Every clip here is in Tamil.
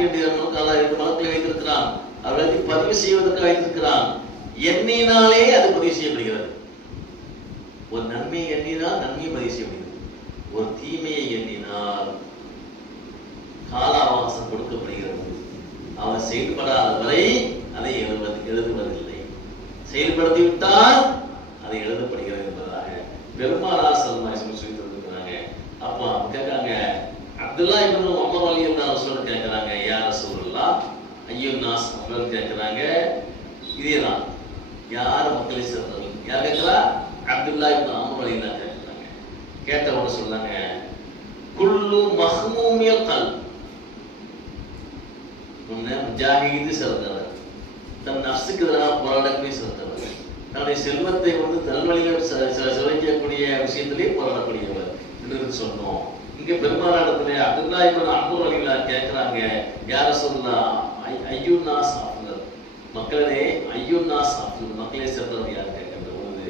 வேண்டிய மலக்களை வைத்திருக்கிறான். அவர்களை பதிவு செய்வதற்கு வைத்திருக்கிறான். எண்ணினாலே அது பதிவு செய்யப்படுகிறது. ஒரு நன்மையை எண்ணினால் நன்மையை பதிவு செய்யப்படுகிறது. ஒரு தீமையை எண்ணினால் கால அவகாசம் கொடுக்கப்படுகிறது. அவன் செயல்படாத வரை அதை எழுதுவதில்லை. செயல்படுத்திவிட்டால் அதை எழுதப்படுகிறது என்பதாக பெருமானார் ஸல்லல்லாஹு அலைஹி வஸல்லம் சொல்லி தந்திருக்கிறாங்க. அப்போ கேட்காங்க, அப்துல்லா இப்னு உமர் ரலியல்லாஹு அன்ஹு கேட்கிறாங்க, யா ரசூலுல்லாஹ் ஐயுன் நாஸ் அவர்கள் கேட்கிறாங்க, இதேதான் யார் மக்களை சேர்ந்தவர்கள்? யார் கேட்கிறா? அப்துல்லா இப்னு உமர் ரலியல்லாஹு கேட்கிறாங்க. கேட்டவங்க சொன்னாங்க, குல்லு மஹ்மூமில் கல்ப். முஜாஹிது சிறந்தவர், தன் நஃப்ஸுக்கு எதிராக போராடக்கூடிய சிறந்தவர், தன்னுடைய செல்வத்தை தன்வழியில் செலவழிக்கக்கூடிய விஷயத்திலே போராடக்கூடியவர் என்று சொன்னோம். இங்க பெருமானாரிடத்துல அப்துல்லா இப்னு உமர் ரலியல்லாஹு கேட்கிறாங்க, யா ரசூலுல்லாஹ் ஐயுன் நாஸ் அஃதல், மக்களே ஐயுன் நாஸ் அஃதல், மக்களை சேர்ந்தவர் யார் கேட்கின்ற பொழுது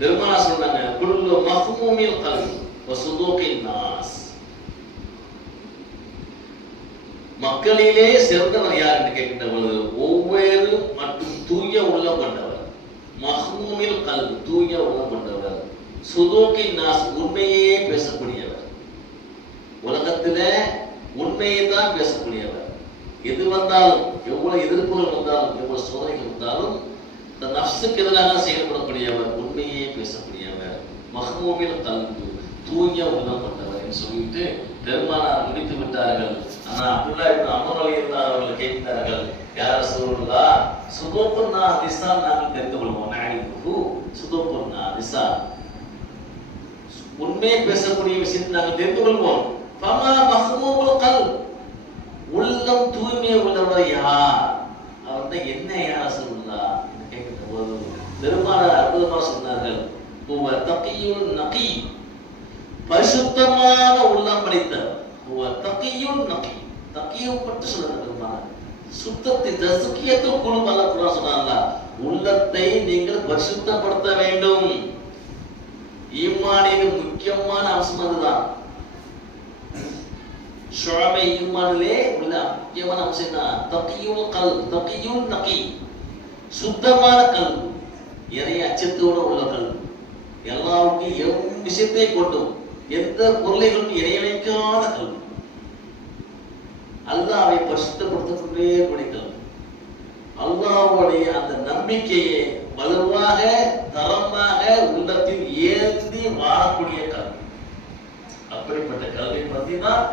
பெருமானார் சொன்னாங்க, குல்லு மஹ்மூமில் கல்ப் வ சுதூகின் நாஸ். மக்களிலே சிறந்தவர் யார் என்று கேட்கின்ற பொழுது ஒவ்வொரு மற்றும் தூய உள்ளம் கொண்டவர். மஹ்மூமில் கல்ப் தூய உள்ளம் கொண்டவர். சுதூகின் நாஸ் உண்மையே பேசக்கூடியவர். உலகத்தில உண்மையை தான் பேசக்கூடியவர். எது வந்தாலும், எவ்வளவு எதிர்ப்புகள் வந்தாலும், எவ்வளவு சோதனைகள் வந்தாலும் இந்த நஃப்ஸுக்கு எதிராக செயல்படக்கூடியவர், உண்மையே பேசக்கூடியவர். மஹ்மூமில் கல்ப் தூய உள்ளம் கொண்டவர் என்று சொல்லிட்டு பெருமானார் முடித்து விட்டார்கள். ஆனா அப்துல்லா இப்னு உமர் ரலியல்லாஹு அவர்கள் கேட்கிறார்கள், யா ரசூலுல்லாஹ் சுதூகுன்னா லிசான், நாங்கள் தெரிந்து கொள்வோம். நஅரிஃபு சுதூகுன்னா லிசான், உண்மையை பேசக்கூடிய விஷயத்தை நாங்கள் தெரிந்து கொள்வோம். ஃபமா மஹ்மூமுல் கல்ப், உள்ளம் தூய்மை உள்ளவர் யார்? அவர் என்ன யா ரசூலுல்லாஹ் என்று கேட்கிற போது பெருமானார் அற்புதமாக சொன்னார்கள், ஹுவ தகியுன் நகி, பரிசுத்தமான உள்ளம் படைத்தவர். ஹுவ தகியுன் நகி, தகியும் பற்றி சொல்றாங்க பெருமானார். சுத்தத்தை தஸ்கியத்துல் குல்ப் அல்லாஹ் குர்ஆன் சொன்னாங்க, உள்ளத்தை நீங்கள் பரிசுத்தப்படுத்த வேண்டும். ஈமானின் முக்கியமான அம்சம் அதுதான். ஷுஅபை ஈமானிலே உள்ள முக்கியமான அம்சம் என்ன? தகியுல் கல்ப், தகியுன் நகி, சுத்தமான கல்ப், இறை அச்சத்தோடு உள்ள கல்ப். எல்லாருக்கும் விஷயத்தை கொண்டும் எந்த பொருளைகளும் இணை வைக்காத கல்வி, அல்லாஹ்வை பரிசுத்தப்படுத்தக்கூடிய கல்வி, அல்லாஹ்வுடைய அந்த நம்பிக்கையை வலுவாக தரமாக உள்ளத்தில் ஏந்தி வாழக்கூடிய கல்வி. அப்படிப்பட்ட கல்வி பத்தி தான்